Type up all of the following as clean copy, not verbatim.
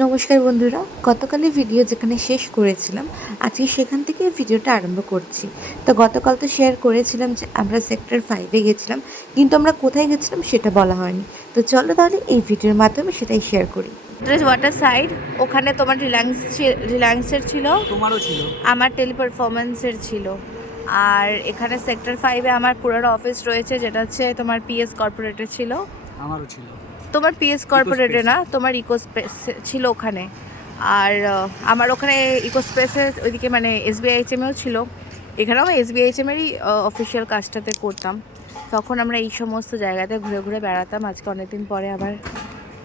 নমস্কার বন্ধুরা, গতকালের ভিডিও যেখানে শেষ করেছিলাম আজকে সেখান থেকে ভিডিওটা আরম্ভ করছি। তো গতকাল তো শেয়ার করেছিলাম যে আমরা সেক্টর 5-এ গেছিলাম, কিন্তু আমরা কোথায় গেছিলাম সেটা বলা হয়নি। তো চলো তাহলে এই ভিডিওর মাধ্যমে সেটাই শেয়ার করি। ওয়াটার সাইড, ওখানে তোমার রিলায়েন্সের ছিল, তোমারও ছিল, আমার টেলি পারফরমেন্সের ছিল। আর এখানে সেক্টর 5-এ আমার পুরোনো অফিস রয়েছে, যেটা হচ্ছে তোমার পিএস কর্পোরেটে ছিল। আমারও ছিল। তোমার পিএস কর্পোরেটে না, তোমার ইকো স্পেস ছিল ওখানে। আর আমার ওখানে ইকো স্পেসের ওইদিকে মানে এসবিআইএচএমেও ছিল। এখানেও এসবিআইএচএমেরই অফিসিয়াল কাজটাতে করতাম। তখন আমরা এই সমস্ত জায়গাতে ঘুরে ঘুরে বেড়াতাম। আজকে অনেকদিন পরে আবার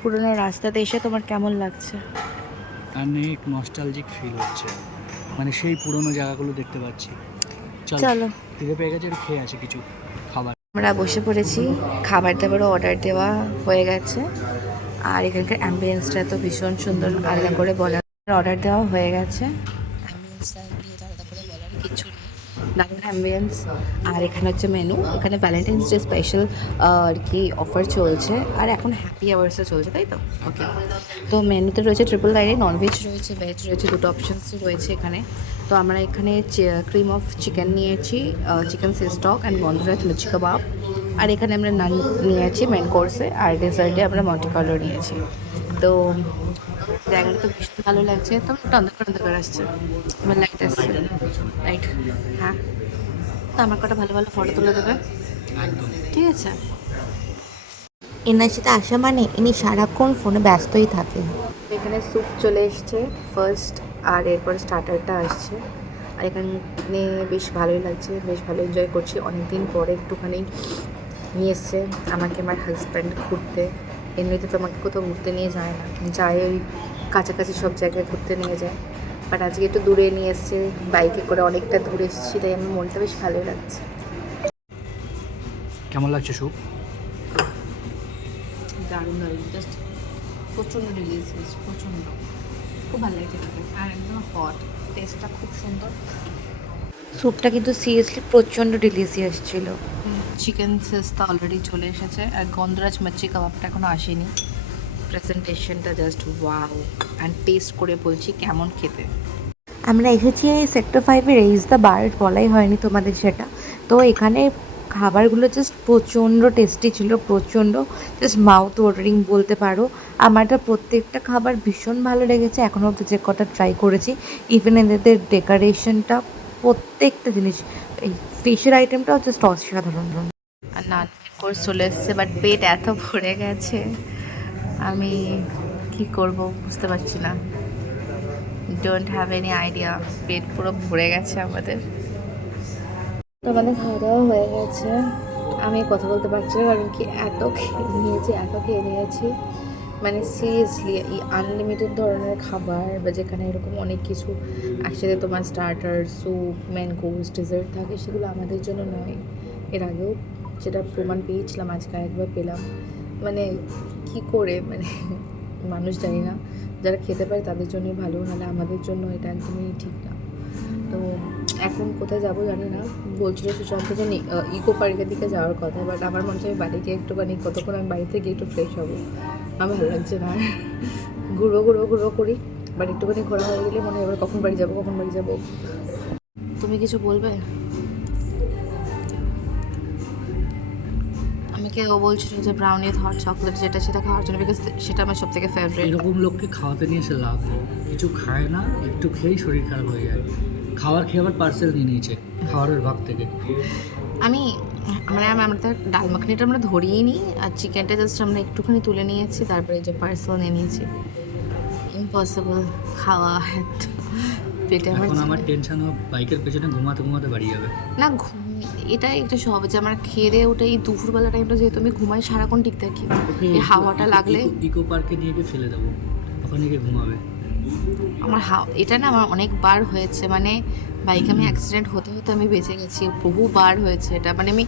পুরোনো রাস্তাতে এসে তোমার কেমন লাগছে? অনেক নস্টালজিক ফিল হচ্ছে, মানে সেই পুরনো জায়গাগুলো দেখতে পাচ্ছি। চলো, খিদে পেয়ে গেছে, একটু খেয়ে আছে কিছু খাবার। আমরা বসে পড়েছি, খাবার দাবারও অর্ডার দেওয়া হয়ে গেছে। আর এখানকার অ্যাম্বিয়েন্সটা তো ভীষণ সুন্দর, আলাদা করে বলার। অর্ডার দেওয়া হয়ে গেছে, অ্যাম্বিয়েন্সটা নিয়ে আলাদা করে বলার কিছু নেই, দারুণ অ্যাম্বিয়েন্স। আর এখানে হচ্ছে মেনু, এখানে ভ্যালেন্টাইন্স ডে স্পেশাল আর কি অফার চলছে, আর এখন হ্যাপি আওয়ার্সও চলছে, তাই তো? ওকে, তো মেনুতে রয়েছে 999, ননভেজ রয়েছে, ভেজ রয়েছে, দুটো অপশানসই রয়েছে এখানে। তো আমরা এখানে ক্রিম অফ চিকেন নিয়েছি, চিকেন সি স্টক অ্যান্ড গন্ধরাজ মির্চি কাবাব। আর এখানে আমরা নান নিয়েছি মেন কোর্সে, আর ডেজার্টে আমরা মন্টি কার্লো নিয়েছি। তো জায়গাটা তো ভীষণ ভালো লাগছে। তো একটা অন্ধকার অন্ধকার আসছে, আমার লাইট আসছে, লাইট। হ্যাঁ, তো আমার কটা ভালো ভালো ফটো তুলে দেবে, একদম ঠিক আছে? এনার সাথে আসা মানে ইনি সারাক্ষণ ফোনে ব্যস্তই থাকে। এখানে স্যুপ চলে এসছে ফার্স্ট, আর এরপরে স্টার্টারটা আসছে। আর এখানে বেশ ভালোই লাগছে, বেশ ভালো এনজয় করছি। অনেকদিন পরে একটুখানি নিয়ে এসছে আমাকে আমার হাজব্যান্ড ঘুরতে। এমনিতে তো আমাকে কোথাও ঘুরতে নিয়ে যায় না, যায় ওই কাছাকাছি সব জায়গায় ঘুরতে নিয়ে যায়। বাট আজকে একটু দূরে নিয়ে এসছে, বাইকে করে অনেকটা দূরে এসেছি, তাই আমার মনটা বেশ ভালোই লাগছে। কেমন লাগছে স্যুপ? দারুণ দারুণ, জাস্ট প্রচণ্ড ডিলিশিয়াস, প্রচণ্ড, খুব ভালো লাগছে খেতে। আর একদম হট, টেস্টটা খুব সুন্দর। স্যুপটা কিন্তু সিরিয়াসলি প্রচণ্ড ডিলিশিয়াস ছিল। চিকেন সেস্তা অলরেডি চলে এসেছে, আর গন্ধরাজ মাচ্ছি কাবাবটা এখনও আসেনি। প্রেজেন্টেশনটা জাস্ট ওয়াও, অ্যান্ড টেস্ট করে বলছি কেমন খেতে। আমরা এসেছি সেক্টর 5-এর রেইজ দ্য বার্ড, বলাই হয়নি তোমাদের সেটা। তো এখানে খাবারগুলো জাস্ট প্রচণ্ড টেস্টি ছিল, প্রচণ্ড, জাস্ট মাউথ ওয়াটারিং বলতে পারো। আমার তো প্রত্যেকটা খাবার ভীষণ ভালো লেগেছে এখনও অবধি যে কটা ট্রাই করেছি। ইভেন এদের ডেকোরেশনটা, প্রত্যেকটা জিনিস, এই ফিশের আইটেমটাও জাস্ট অসাধারণ। আর নান কোর্স চলে এসছে, বাট পেট এত ভরে গেছে, আমি কি করব বুঝতে পারছি না। ডোন্ট হ্যাভ এনি আইডিয়া, পেট পুরো ভরে গেছে আমাদের। তো আমাদের খাওয়া দাওয়া হয়ে গেছে, আমি কথা বলতে পারছি না, কারণ কি এত খেয়ে নিয়েছি। মানে সিরিয়াসলি এই আনলিমিটেড ধরনের খাবার, বা যেখানে এরকম অনেক কিছু একসাথে তোমার starter, soup, main course, dessert থাকে, সেগুলো আমাদের জন্য নয়। এর আগেও যেটা প্রমাণ পেয়েছিলাম, আজকে একবার পেলাম। মানে কি করে, মানে মানুষ, জানি না, যারা খেতে পারে তাদের জন্যই ভালো, নাহলে আমাদের জন্য এটা একদমই ঠিক না। তো এখন কোথায় যাবো জানি না, বলছিল সুশান্ত যে ইকো পার্কের দিকে যাওয়ার কথা, বাট আমার মনে হচ্ছে আমি বাড়ি গিয়ে একটুখানি, কতক্ষণ আমি বাড়ি থেকে একটু ফ্রেশ হবো, আমার ভালো লাগছে না। ঘুরবো করি, বাট একটুখানি ঘোরা হয়ে গেলে মনে হয় এবার কখন বাড়ি যাবো। তুমি কিছু বলবে? আমাকে ও বলছিল যে ব্রাউনি উইথ হট চকলেট, যেটা সেটা খাওয়ার জন্য, বিকজ সেটা আমার সব থেকে ফেভারিট। এরকম লোককে খাওয়াতে নিয়ে এসে লাভ নেই, কিছু খায় না, একটু খেয়েই শরীর খারাপ হয়ে যায়। খাবার খেয়ে আবার পার্সেল নিয়ে নিয়েছে খাবারের ভাগ থেকে। আমি মানে আমরা তো ডাল মাখনিটা আমরা ধরিয়ে নিই, আর চিকেনটা জাস্ট আমরা একটুখানি তুলে নিয়েছি, তারপরে যে পার্সেল নিয়ে নিয়েছি। ইম্পসিবল খাওয়া, পেটে এখন আমার টেনশন বাইকের পেছনে ঘুমাতে ঘুমাতে বাড়ি যাবে। না, এটা একটা স্বভাব যে আমার খেয়ে দিয়ে উঠে এই দুপুরবেলা টাইমটা যেহেতু আমি ঘুমাই সারাক্ষণ ঠিক থাকি, এই হাওয়াটা লাগলে ইকো পার্কে নিয়ে গিয়ে ফেলে দেবো, ওখানে গিয়ে ঘুমাবে। আমার এটা না আমার অনেকবার হয়েছে, মানে বাইকে আমি অ্যাক্সিডেন্ট হতে হতে আমি বেঁচে গেছি, বহুবার হয়েছে এটা। মানে আমি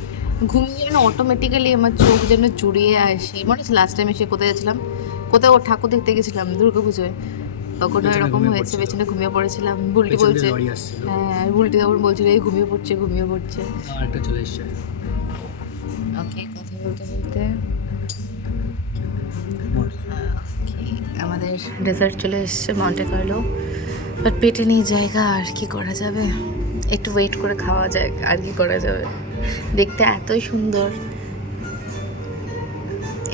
ঘুমিয়ে না অটোমেটিক্যালি আমার চোখ যেন জুড়িয়ে আসি। মনে হচ্ছে লাস্ট টাইম এসে কোথায় গেছিলাম, কোথায় ও ঠাকুর দেখতে গেছিলাম দুর্গা পুজোয়, তখন এরকম হয়েছে, পেছনে ঘুমিয়ে পড়েছিলাম। বুলটি বলছে, হ্যাঁ, বুলটি তখন বলছিল এই ঘুমিয়ে পড়ছে। আরেকটা চলে এসছে। ওকে, কথা বলতে বলতে আমাদের ডেজার্ট চলে এসছে মন্টে কার্লো, বাট পেটে নেই জায়গা, আর কি করা যাবে, একটু ওয়েট করে খাওয়া যায়, আর কি করা যাবে। দেখতে এতই সুন্দর,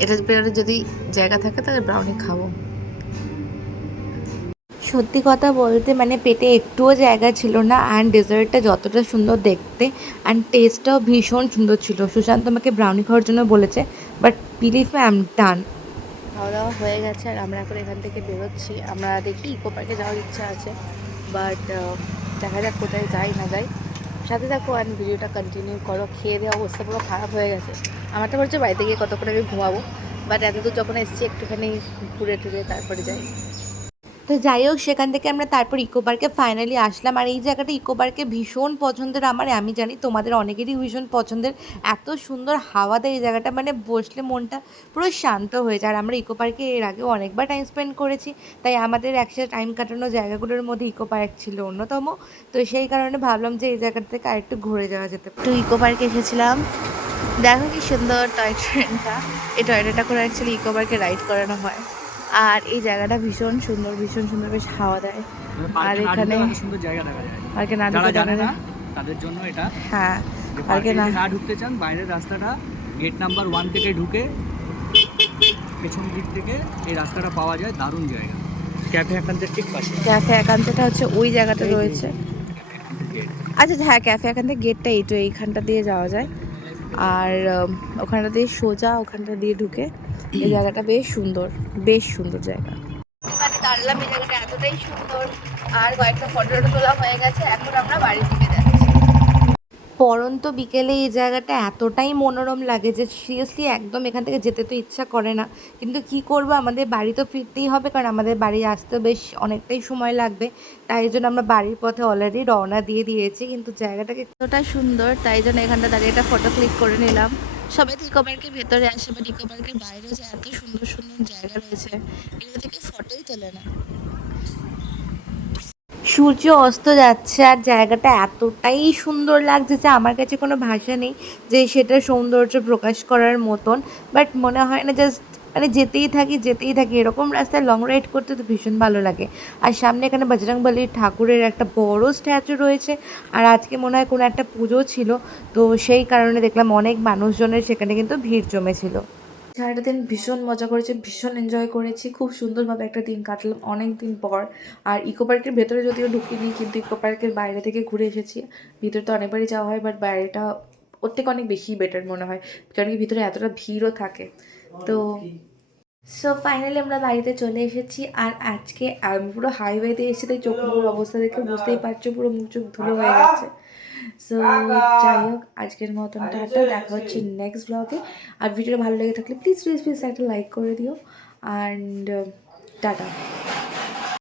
এটার পেছনে যদি জায়গা থাকে তাহলে ব্রাউনি খাবো। সত্যি কথা বলতে মানে পেটে একটুও জায়গা ছিল না, অ্যান্ড ডেজার্টটা যতটা সুন্দর দেখতে অ্যান্ড টেস্টটাও ভীষণ সুন্দর ছিল। সুশান্ত আমাকে ব্রাউনি খাওয়ার জন্য বলেছে, but believe me I am done. খাওয়া দাওয়া হয়ে গেছে আর আমরা এখন এখান থেকে বেরোচ্ছি। আমরা দেখি ইকো পার্কে যাওয়ার ইচ্ছা আছে, বাট দেখা যাক কোথায় যাই না যাই। সাথে থাকো অ্যান্ড ভিডিওটা কন্টিনিউ করো। খেয়ে দেওয়া অবস্থা পুরো খারাপ হয়ে গেছে। আমার তো বলছে বাড়িতে গিয়ে কতক্ষণ আমি ঘুমাবো, বাট এতদূর যখন এসেছি একটুখানি ঘুরে টুরে তারপরে যাই। তো যাই হোক, সেখান থেকে আমরা তারপর ইকো পার্কে ফাইনালি আসলাম। আর এই জায়গাটা ইকো পার্কে ভীষণ পছন্দের আমার, আমি জানি তোমাদের অনেকেরই ভীষণ পছন্দের। এত সুন্দর হাওয়া দেয় এই জায়গাটা, মানে বসলে মনটা পুরো শান্ত হয়ে যায়। আর আমরা ইকো পার্কে এর আগেও অনেকবার টাইম স্পেন্ড করেছি, তাই আমাদের একসাথে টাইম কাটানো জায়গাগুলোর মধ্যে ইকো পার্ক ছিল অন্যতম। তো সেই কারণে ভাবলাম যে এই জায়গাটা থেকে আরেকটু ঘুরে যাওয়া যেতে পারে। তো ইকো পার্কে এসেছিলাম, দেখো কি সুন্দর টয় ট্রেনটা। এই টয় ট্রেনটা করে অ্যাকচুয়ালি ইকো পার্কে রাইড করানো হয়। আর এই জায়গাটা ভীষণ সুন্দর, ভীষণ সুন্দর, বেশ হাওয়া দেয়। আর এখানে সুন্দর জায়গা দেখা যায়, পার্কে না যারা ঢুকে জানে দেখা না যায়। তাদের জন্য এটা। হ্যাঁ, পার্কে পার্কে না না ঢুকতে চান, বাইরের রাস্তাটা গেট নাম্বার 1 থেকে ঢুকে পেছন দিক থেকে এই রাস্তাটা পাওয়া যায়। দারুণ জায়গা। ক্যাফে একান্তের ঠিক পাশে। ক্যাফে একান্তটা হচ্ছে ওই জায়গাটা রয়েছে। গেট। আচ্ছা হ্যাঁ, ক্যাফে একান্তের গেটটা এইখানটা দিয়ে যাওয়া যায়। আর ওখানটা দিয়ে সোজা ওখানটা দিয়ে ঢুকে এই জায়গাটা বেশ সুন্দর, বেশ সুন্দর জায়গা। মানে দাঁড়ালাম, এই জায়গাটা এতটাই সুন্দর। আর কয়েকটা ফটো তোলা হয়ে গেছে, এখন আমরা বাড়ির দিকে যাচ্ছি। পরন্ত বিকেলে এই জায়গাটা এতটাই মনোরম লাগে যে সিরিয়াসলি একদম এখান থেকে যেতে তো ইচ্ছা করে না, কিন্তু কি করব, আমাদের বাড়ি তো ফিরতেই হবে, কারণ আমাদের বাড়ি আসতেও বেশ অনেকটাই সময় লাগবে। তাই জন্য আমরা বাড়ির পথে অলরেডি রওনা দিয়ে দিয়েছি। কিন্তু জায়গাটাকে এতটা সুন্দর, তাই জন্য এখানটা দাঁড়িয়ে একটা ফটো ক্লিক করে নিলাম। সবাই তো ইকো পার্কের ভেতরে আসে, বাট ইকো পার্কের বাইরেও যে এত সুন্দর সুন্দর জায়গা রয়েছে, এগুলো থেকে ফটোই তোলে না। সূর্য অস্ত যাচ্ছে আর জায়গাটা এতটাই সুন্দর লাগছে যে আমার কাছে কোনো ভাষা নেই যে সেটার সৌন্দর্য প্রকাশ করার মতন। বাট মনে হয় না, জাস্ট মানে যেতেই থাকি, এরকম রাস্তায় লং রাইড করতে তো ভীষণ ভালো লাগে। আর সামনে এখানে বজরংবলী ঠাকুরের একটা বড় স্ট্যাচু রয়েছে, আর আজকে মনে হয় কোনো একটা পুজো ছিল, তো সেই কারণে দেখলাম অনেক মানুষজনের সেখানে কিন্তু ভিড় জমেছিল। সারাটা দিন ভীষণ মজা করেছি, ভীষণ এনজয় করেছি, খুব সুন্দরভাবে একটা দিন কাটলাম অনেক দিন পর। আর ইকো পার্কের ভেতরে যদিও ঢুকিনি, কিন্তু ইকো পার্কের বাইরে থেকে ঘুরে এসেছি। ভিতরে তো অনেকবারই যাওয়া হয়, বাট বাইরেটা ওর থেকে অনেক বেশি বেটার মনে হয়, কারণ কি ভিতরে এতটা ভিড়ও থাকে। তো সো ফাইনালি আমরা বাড়িতে চলে এসেছি। আর আজকে আমি পুরো হাইওয়েতে এসেছি, তাই চোখ মুখের অবস্থা দেখে বুঝতেই পারছো পুরো মুখ চোখ ধুলো হয়ে গেছে। সো যাই হোক, আজকের মতন টাটা, দেখা হচ্ছে নেক্সট ব্লগে। আর ভিডিও ভালো লেগে থাকলে প্লিজ একটা লাইক করে দিও, অ্যান্ড টাটা।